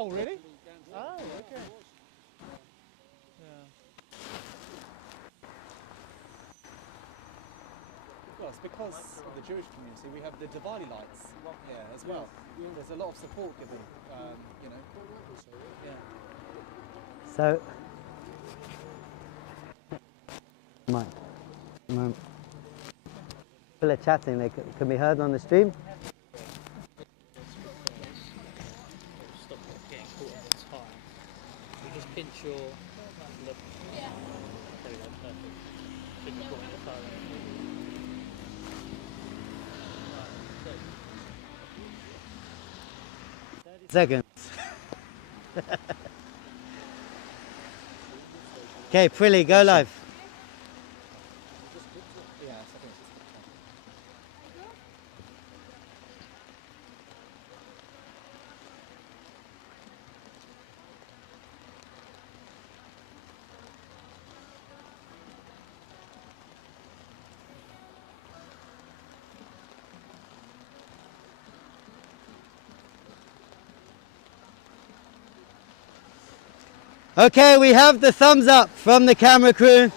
Oh, really? Oh, okay. Yeah. Well, it's because of the Jewish community. We have the Diwali lights here as well. There's a lot of support given, you know. Yeah. So, people are chatting, they can be heard on the stream. Stop getting caught in the time. You just pinch your lip. Yeah. There we go, perfect. Shouldn't be caught in the phone. Seconds. Okay, Prilly, go live. Okay, we have the thumbs up from the camera crew.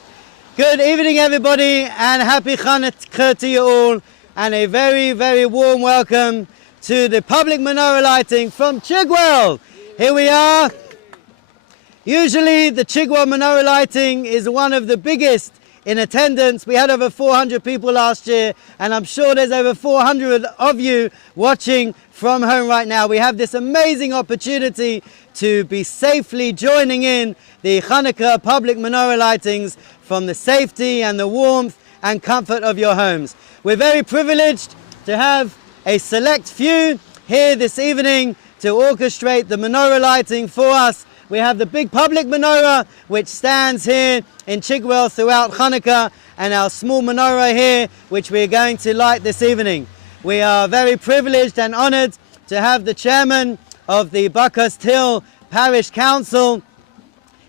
Good evening, everybody, and happy Hanukkah to you all, and a very, very warm welcome to the public menorah lighting from Chigwell. Here we are. Usually the Chigwell menorah lighting is one of the biggest in attendance. We had over 400 people last year, and I'm sure there's over 400 of you watching from home right now. We have this amazing opportunity to be safely joining in the Hanukkah public menorah lightings from the safety and the warmth and comfort of your homes. We're very privileged to have a select few here this evening to orchestrate the menorah lighting for us. We have the big public menorah which stands here in Chigwell throughout Hanukkah, and our small menorah here which we're going to light this evening. We are very privileged and honored to have the chairman of the Buckhurst Hill Parish Council,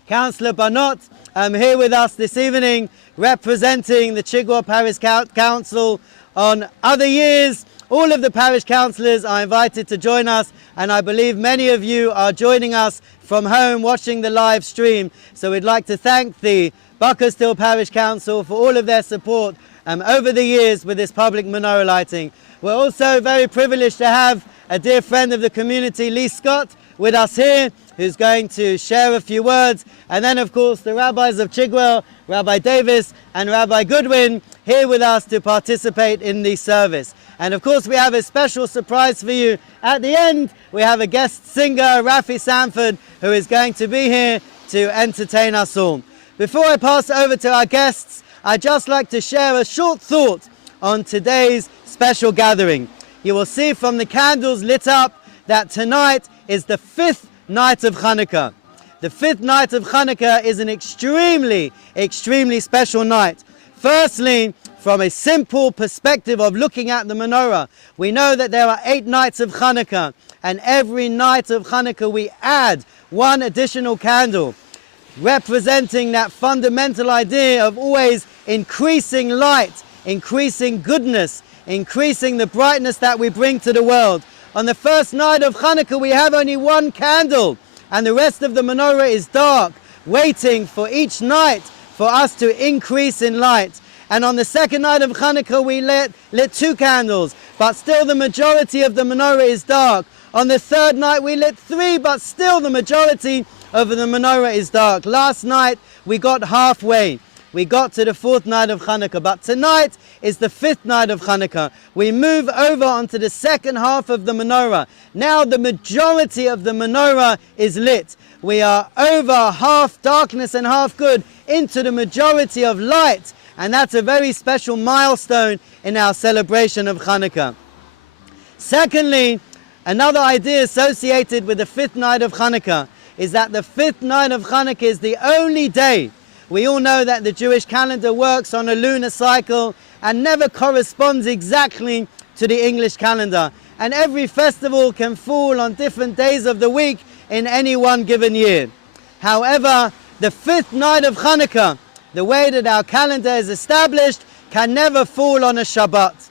Councillor Banot, here with us this evening, representing the Chigwell Parish Council. On other years, all of the parish councillors are invited to join us, and I believe many of you are joining us from home watching the live stream. So we'd like to thank the Buckhurst Hill Parish Council for all of their support over the years with this public menorah lighting. We're also very privileged to have a dear friend of the community, Lee Scott, with us here, who's going to share a few words. And then, of course, the rabbis of Chigwell, Rabbi Davis and Rabbi Goodwin, here with us to participate in the service. And of course, we have a special surprise for you. At the end, we have a guest singer, Rafi Sanford, who is going to be here to entertain us all. Before I pass over to our guests, I'd just like to share a short thought on today's special gathering. You will see from the candles lit up that tonight is the 5th night of Hanukkah. The 5th night of Hanukkah is an extremely, extremely special night. Firstly, from a simple perspective of looking at the menorah, we know that there are 8 nights of Hanukkah, and every night of Hanukkah we add one additional candle, representing that fundamental idea of always increasing light, increasing goodness, increasing the brightness that we bring to the world. On the first night of Hanukkah we have only one candle, and the rest of the menorah is dark, waiting for each night for us to increase in light. And on the second night of Hanukkah we lit 2 candles, but still the majority of the menorah is dark. On the third night we lit 3, but still the majority of the menorah is dark. Last night we got halfway. We got to the 4th night of Hanukkah, but tonight is the 5th night of Hanukkah. We move over onto the second half of the menorah. Now the majority of the menorah is lit. We are over half darkness and half good into the majority of light, and that's a very special milestone in our celebration of Hanukkah. Secondly, another idea associated with the 5th night of Hanukkah is that the 5th night of Hanukkah is the only day. We all know that the Jewish calendar works on a lunar cycle and never corresponds exactly to the English calendar. And every festival can fall on different days of the week in any one given year. However, the 5th night of Hanukkah, the way that our calendar is established, can never fall on a Shabbat,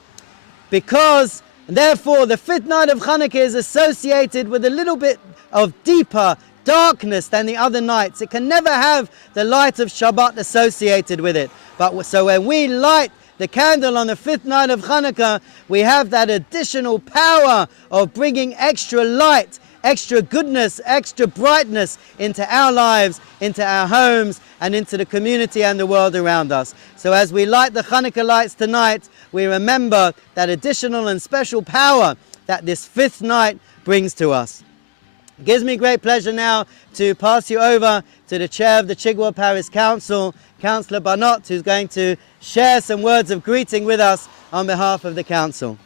because And therefore, the fifth night of Hanukkah is associated with a little bit of deeper darkness than the other nights. It can never have the light of Shabbat associated with it. But so when we light the candle on the fifth night of Hanukkah, we have that additional power of bringing extra light, extra goodness, extra brightness into our lives, into our homes, and into the community and the world around us. So as we light the Hanukkah lights tonight, we remember that additional and special power that this fifth night brings to us. It gives me great pleasure now to pass you over to the chair of the Chigwell Parish Council, Councillor Banot, who's going to share some words of greeting with us on behalf of the council.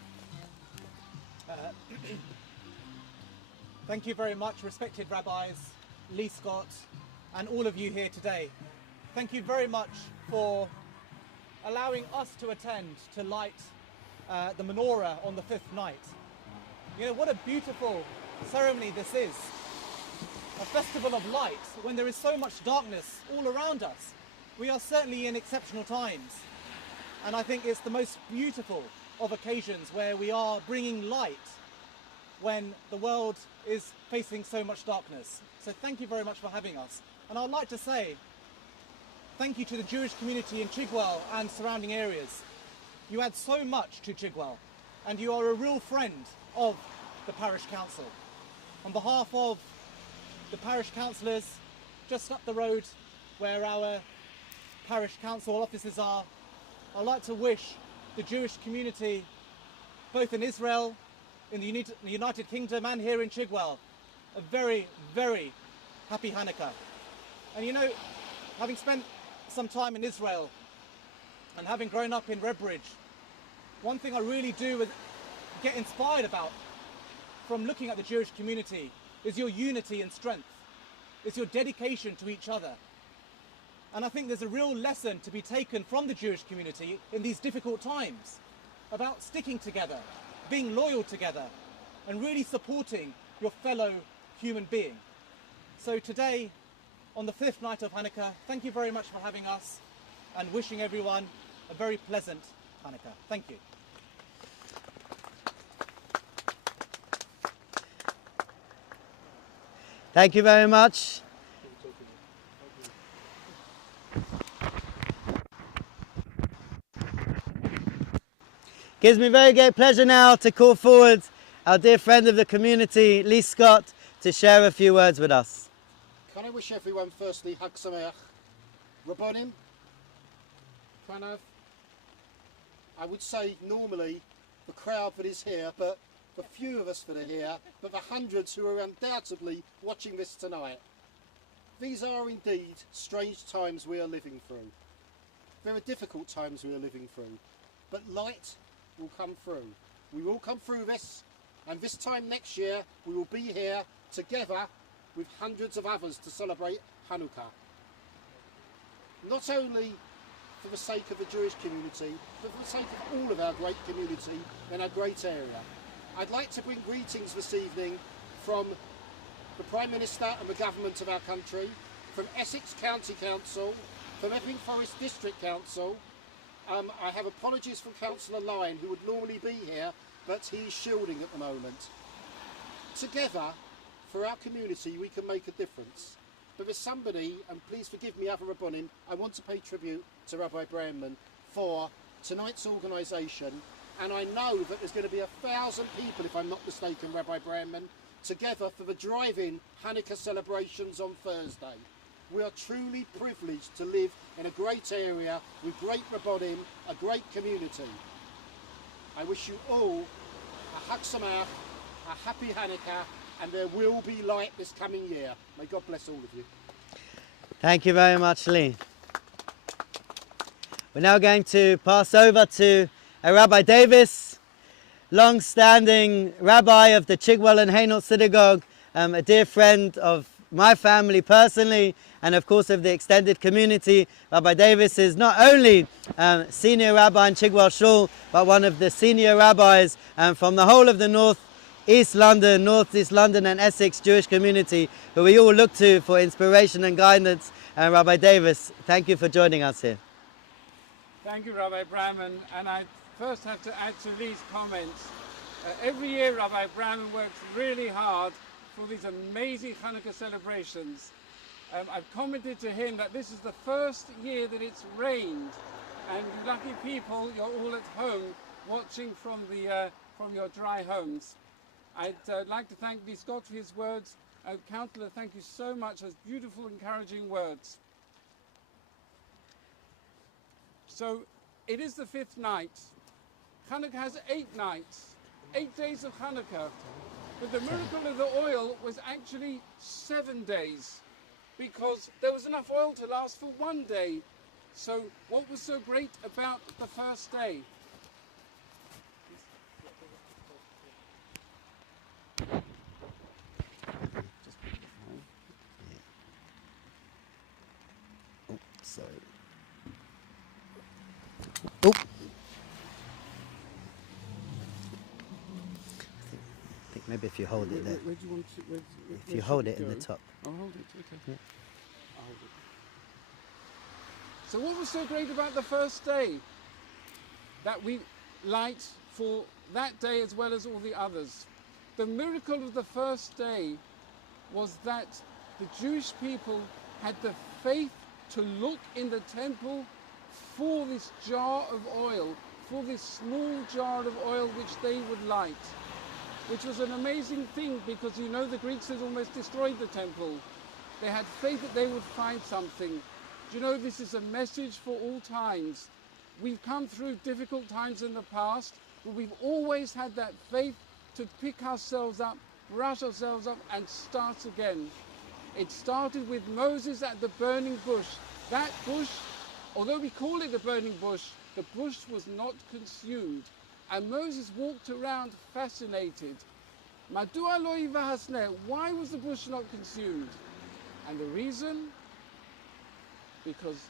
Thank you very much, respected rabbis, Lee Scott, and all of you here today. Thank you very much for allowing us to attend to light the menorah on the fifth night. You know, what a beautiful ceremony this is. A festival of light when there is so much darkness all around us. We are certainly in exceptional times. And I think it's the most beautiful of occasions where we are bringing light when the world is facing so much darkness. So thank you very much for having us. And I'd like to say thank you to the Jewish community in Chigwell and surrounding areas. You add so much to Chigwell, and you are a real friend of the parish council. On behalf of the parish councillors just up the road where our parish council offices are, I'd like to wish the Jewish community, both in Israel, in the United Kingdom and here in Chigwell, a very, very happy Hanukkah. And you know, having spent some time in Israel and having grown up in Redbridge, one thing I really do get inspired about from looking at the Jewish community is your unity and strength. It's your dedication to each other. And I think there's a real lesson to be taken from the Jewish community in these difficult times about sticking together, being loyal together, and really supporting your fellow human being. So today, on the fifth night of Hanukkah, thank you very much for having us and wishing everyone a very pleasant Hanukkah. Thank you. Thank you very much. Gives me very great pleasure now to call forward our dear friend of the community, Lee Scott, to share a few words with us. Can I wish everyone firstly Hag Sameach, Rabbonim, Pranav. I would say normally the crowd that is here, but the few of us that are here, but the hundreds who are undoubtedly watching this tonight. These are indeed strange times we are living through. There are difficult times we are living through, but light will come through. We will come through this, and this time next year we will be here together with hundreds of others to celebrate Hanukkah. Not only for the sake of the Jewish community, but for the sake of all of our great community in our great area. I'd like to bring greetings this evening from the Prime Minister and the government of our country, from Essex County Council, from Epping Forest District Council. I have apologies from Councillor Lyon, who would normally be here, but he's shielding at the moment. Together, for our community, we can make a difference. But there's somebody, and please forgive me, other Rabbonim, I want to pay tribute to Rabbi Brandman for tonight's organisation. And I know that there's going to be 1,000 people, if I'm not mistaken, Rabbi Brandman, together for the drive-in Hanukkah celebrations on Thursday. We are truly privileged to live in a great area with great Rabbonim, a great community. I wish you all a Hag Sameach, a happy Hanukkah, and there will be light this coming year. May God bless all of you. Thank you very much, Lee. We're now going to pass over to Rabbi Davis, long-standing rabbi of the Chigwell and Hainaut Synagogue, a dear friend of my family personally, and of course of the extended community. Rabbi Davis is not only senior rabbi in Chigwell Shul, but one of the senior rabbis from the whole of the North East London and Essex Jewish community, who we all look to for inspiration and guidance. Rabbi Davis, thank you for joining us here. Thank you, Rabbi Brandman, and I first have to add to Lee's comments. Every year Rabbi Brown works really hard for these amazing Hanukkah celebrations. I've commented to him that this is the first year that it's rained, and you lucky people, you're all at home watching from your dry homes. I'd like to thank Lee Scott for his words. Counselor, thank you so much. Those beautiful, encouraging words. So it is the fifth night. Hanukkah has 8 nights, 8 days of Hanukkah. But the miracle of the oil was actually 7 days, because there was enough oil to last for 1 day. So what was so great about the first day? Oh, sorry. Oh. I think maybe if you hold it there. Where do you want to? If you hold it in the top. I'll hold it. Okay. Yeah. I'll hold it. So what was so great about the first day? That we light for that day as well as all the others. The miracle of the first day was that the Jewish people had the faith to look in the temple for this jar of oil, for this small jar of oil which they would light, which was an amazing thing, because you know the Greeks had almost destroyed the temple. They had faith that they would find something. Do you know, this is a message for all times. We've come through difficult times in the past, but we've always had that faith to pick ourselves up, brush ourselves up, and start again. It started with Moses at the burning bush. That bush, although we call it the burning bush, the bush was not consumed. And Moses walked around fascinated. Madua lo yivahasneh? Why was the bush not consumed? And the reason? Because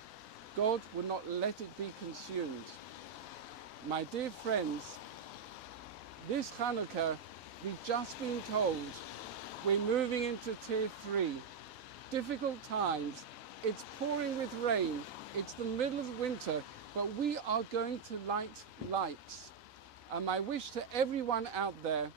God would not let it be consumed. My dear friends, this Hanukkah, we've just been told we're moving into tier 3. Difficult times. It's pouring with rain. It's the middle of winter, but we are going to light lights. And my wish to everyone out there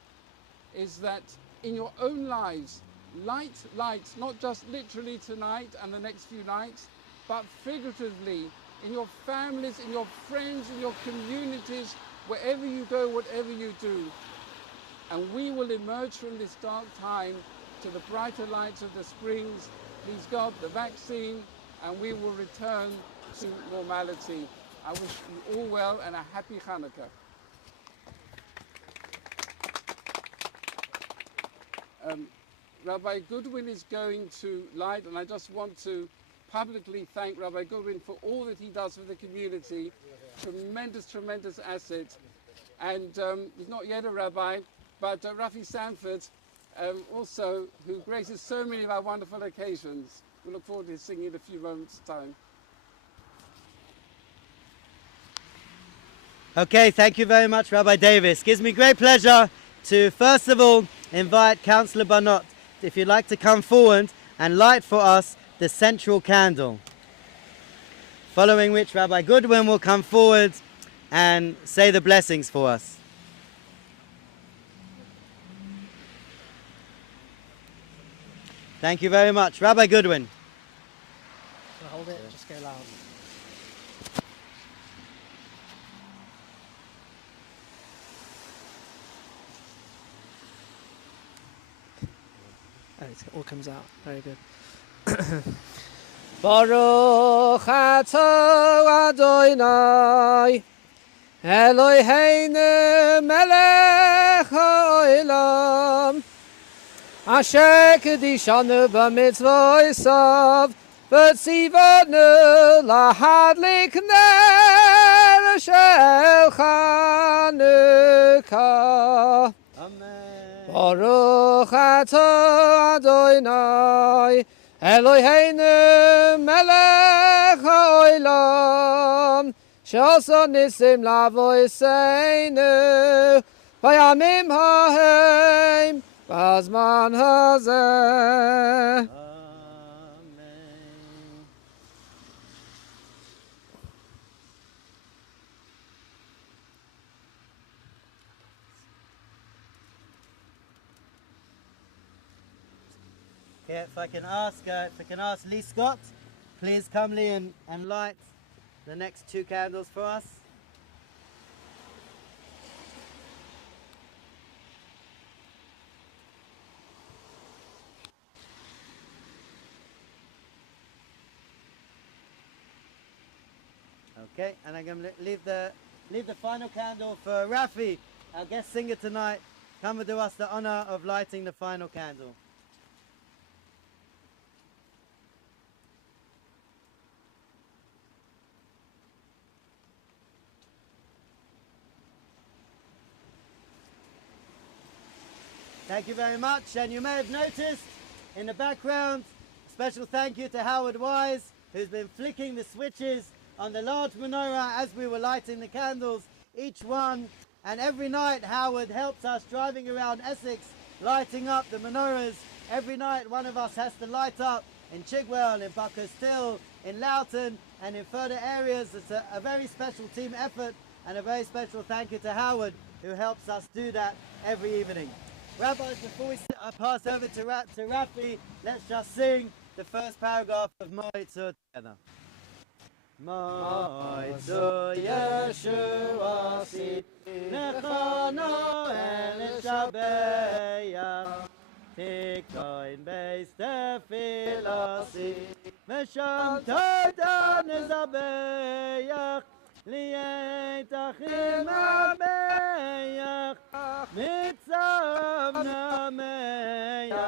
is that in your own lives, light lights, not just literally tonight and the next few nights, but figuratively, in your families, in your friends, in your communities, wherever you go, whatever you do. And we will emerge from this dark time to the brighter lights of the springs, please God, the vaccine, and we will return to normality. I wish you all well and a happy Hanukkah. Rabbi Goodwin is going to light, and I just want to publicly thank Rabbi Goodwin for all that he does for the community. Tremendous, tremendous asset. And he's not yet a rabbi, but Rafi Sanford, also, who graces so many of our wonderful occasions. We look forward to his singing in a few moments' time. Okay, thank you very much, Rabbi Davis. Gives me great pleasure to, first of all, invite Councillor Banot, if you'd like to come forward and light for us the central candle. Following which Rabbi Goodwin will come forward and say the blessings for us. Thank you very much. Rabbi Goodwin. Hold it, just go loud. Oh, it all comes out. Very good. Baruch atah Adonai Eloheinu melech haolam asher kedishanu b'mitzvosav v'tzivanu lahadlik ner shel Chanukah. Amen. Baruch atah Adonai Eloheinu melech haolam she'asa nisim la'avoseinu v'yamim ha'hem v'azman hazeh. Amen. Okay, if I can ask Lee Scott, please come Lee and light the next 2 candles for us. Okay, and I'm going to leave the final candle for Rafi, our guest singer tonight. Come and do us the honor of lighting the final candle. Thank you very much, and you may have noticed in the background, a special thank you to Howard Wise, who's been flicking the switches on the large menorah as we were lighting the candles, each one. And every night Howard helps us driving around Essex, lighting up the menorahs. Every night one of us has to light up in Chigwell, in Buckhurst, in Loughton, and in further areas. It's a very special team effort, and a very special thank you to Howard, who helps us do that every evening. Rabbis, before we pass over to Rafi, let's just sing the first paragraph of Moitzur together. Moitzur Yeshua si nechano el shabeya tikoin beis tefilasi v'sham toda nezabeya liet achim abeya mitzav nameya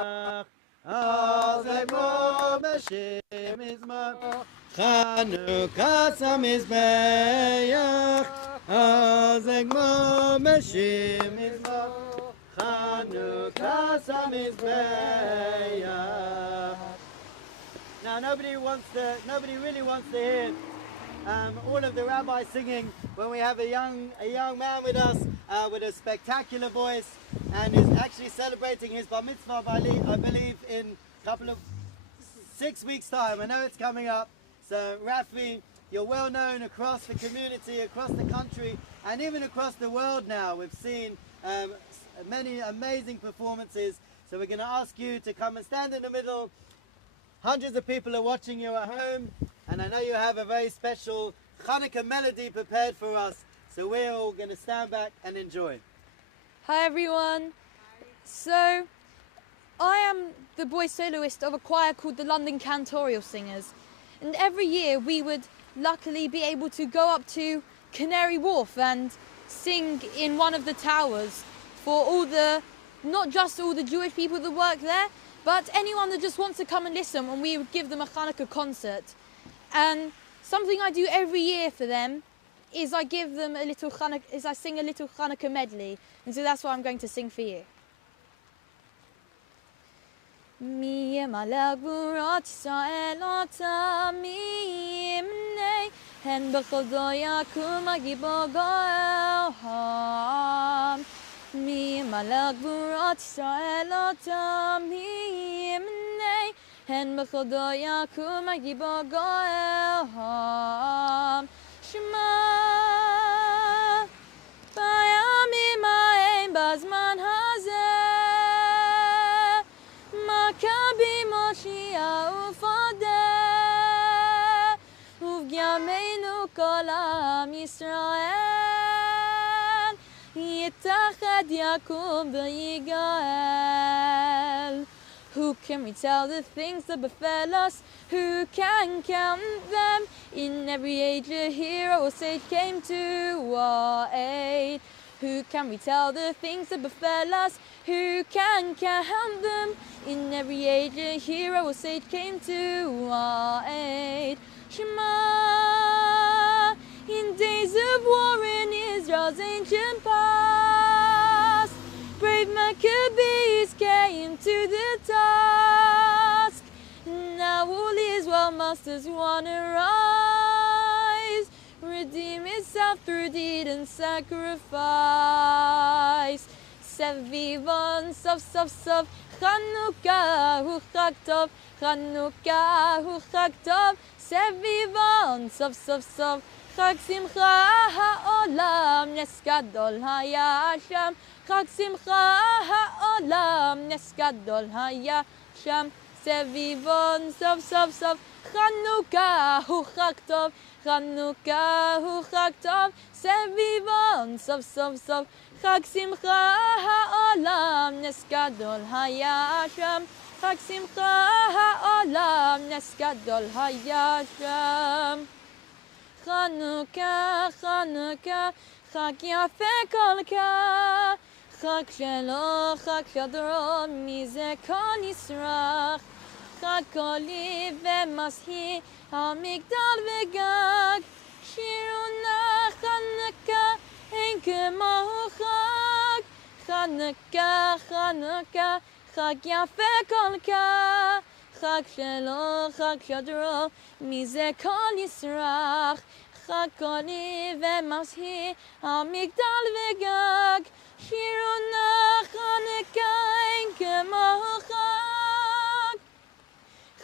azemo meshim izman Hanukkah Mizbeach, Azegmo Meshim Mizbeach, Hanukkah Mizbeach. Now nobody really wants to hear all of the rabbis singing when we have a young man with us with a spectacular voice, and is actually celebrating his bar mitzvah, I believe, in a couple of 6 weeks' time. I know it's coming up. So Rafi, you're well known across the community, across the country, and even across the world now. We've seen many amazing performances. So we're going to ask you to come and stand in the middle. Hundreds of people are watching you at home, and I know you have a very special Hanukkah melody prepared for us. So we're all going to stand back and enjoy. Hi everyone. So I am the boy soloist of a choir called the London Cantorial Singers. And every year we would luckily be able to go up to Canary Wharf and sing in one of the towers for not just all the Jewish people that work there, but anyone that just wants to come and listen, and we would give them a Hanukkah concert. And something I do every year for them is I sing a little Hanukkah medley. And so that's what I'm going to sing for you. Mi yemala gvurat Yisrael ota mi yimnei hen b'chodo yakum hagibor goel mi yemala gvurat Yisrael ota mi yimnei hen b'chodo yakum hagibor goel Shema bayamim ha'em bazman hazeh Maccabi Moshiach ufadeh uv'yameinu kol am Yisrael yitachad yakum v'yigael. Who can retell the things that befell us? Who can count them? In every age a hero or sage came to our aid. Who can retell the things that befell us? Who can count them? In every age a hero or sage came to our aid. Shema, in days of war in Israel's ancient past, brave Maccabees came to the task. Now all Israel must as one arise, redeem itself through deed and sacrifice. Sevivon sof sof sof Hanukkah hu chag tov, Hanukkah hu chag tov. Sevivon sof sof sof Chag simcha ha'olam nes gadol haya sham. Chag simcha ha'olam nes gadol haya sham. סביבון סוף סוף סוף, חנוכה הוא חג טוב, חנוכה הוא חג טוב, סביבון סוף סוף סוף, חג שמחה העולם, נס גדול היה שם, חג שמחה העולם, נס גדול היה שם. חנוכה, חנוכה, חג יפה כל כך, חג שלו, חג של דרום, מזה כל ישרח, חג קולי ומסהי, המגדל וגג, שירו נא חנוכה, אין כמוהו חג, חנוכה, חנוכה, חג יפה כל כך, חג שלו, חג של דרום, מזה כל ישרח, חג קולי ומסהי, המגדל וגג, שירו נא חנוכה, אין כמוהו חג.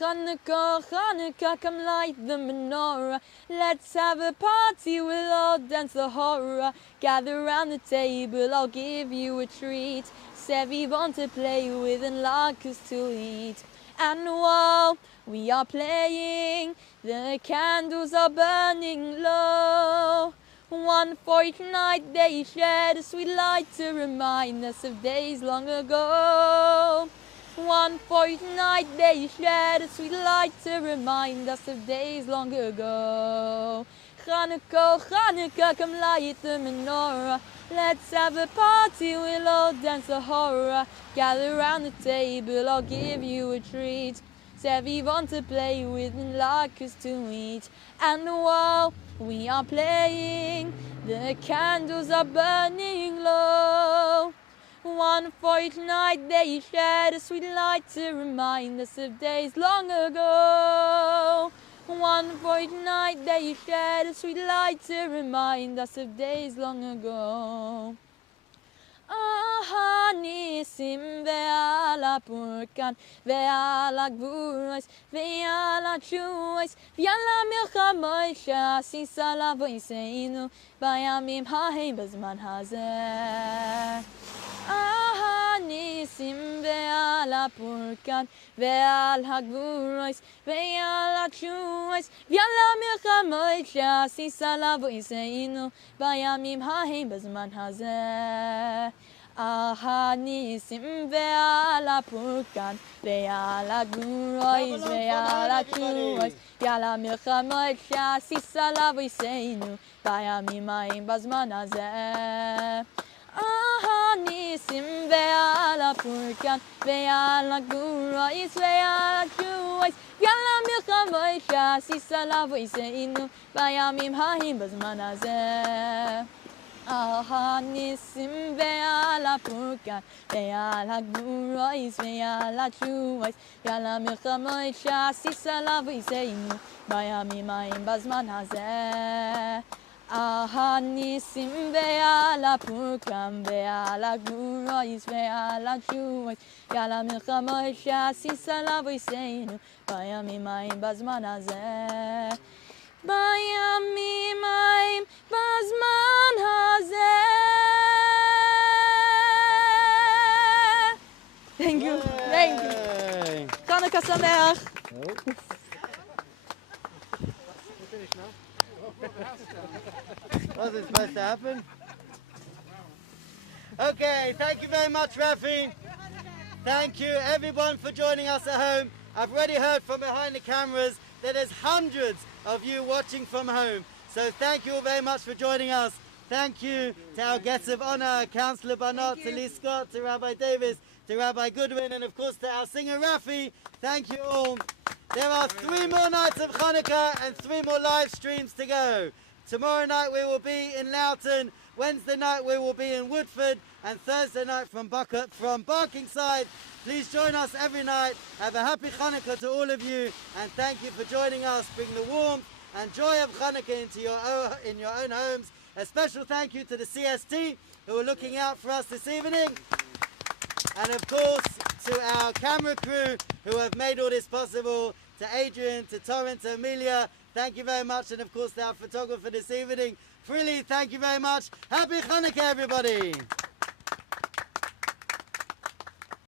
Hanukkah, Hanukkah, come light the menorah. Let's have a party, we'll all dance the horror. Gather round the table, I'll give you a treat. Sevivon to play with and latkes to eat. And while we are playing, the candles are burning low. One fortnight they shed a sweet light to remind us of days long ago. One fortnight they shed a sweet light to remind us of days long ago. Hanukkah, Hanukkah, come light the menorah. Let's have a party, we'll all dance a horror. Gather round the table, I'll give you a treat. Sevivon to play with and latkes to eat. And while we are playing, the candles are burning low. One fortnight they shed a sweet light to remind us of days long ago. One fortnight they shed a sweet light to remind us of days long ago. הניסים ועל הפורקן ועל הגבורס ועל התשועס ועל המלחמות שעשית לאבותינו בימים ההם בזמן הזה. הניסים ועל הפורקן ועל הגבורס ועל התשועס ועל המלחמות שעשית לאבותינו בימים ההם בזמן הזה. הניסים ועל הפורקן ועל הגבורס ועל התשועס ועל המלחמות שעשית לאבותינו בימים ההם בזמן הזה. הניסים ועל הפורקן ועל הגבורס ועל התשועס ועל המלחמות שעשית לאבותינו בימים ההם בזמן הזה. הניסים ועל הפורקן ועל הגבורס ועל התשועס ועל המלחמות שעשית לאבותינו בימים ההם בזמן הזה. הניסים ועל הפורקן ועל הגבורס ועל התשועס ועל המלחמות שעשית לאבותינו בימים ההם בזמן הזה. בימים ההם בזמן הזה. Thank you. Thank you. Hanukkah Sameach. Was it supposed to happen? Okay, thank you very much, Rafi. Thank you, everyone, for joining us at home. I've already heard from behind the cameras that there's hundreds of you watching from home. So thank you all very much for joining us. Thank you to our guests of honor, Councillor Barnott, to Lee Scott, to Rabbi Davis, to Rabbi Goodwin, and of course to our singer Rafi. Thank you all. There are 3 more nights of Hanukkah and 3 more live streams to go. Tomorrow night we will be in Loughton, Wednesday night we will be in Woodford, and Thursday night from Barkingside. Please join us every night. Have a happy Hanukkah to all of you, and thank you for joining us. Bring the warmth and joy of Hanukkah into your own homes. A special thank you to the CST who are looking out for us this evening. And of course to our camera crew who have made all this possible, to Adrian, to Torrent, to Amelia, thank you very much, and of course to our photographer this evening, Frilly, thank you very much. Happy Hanukkah everybody!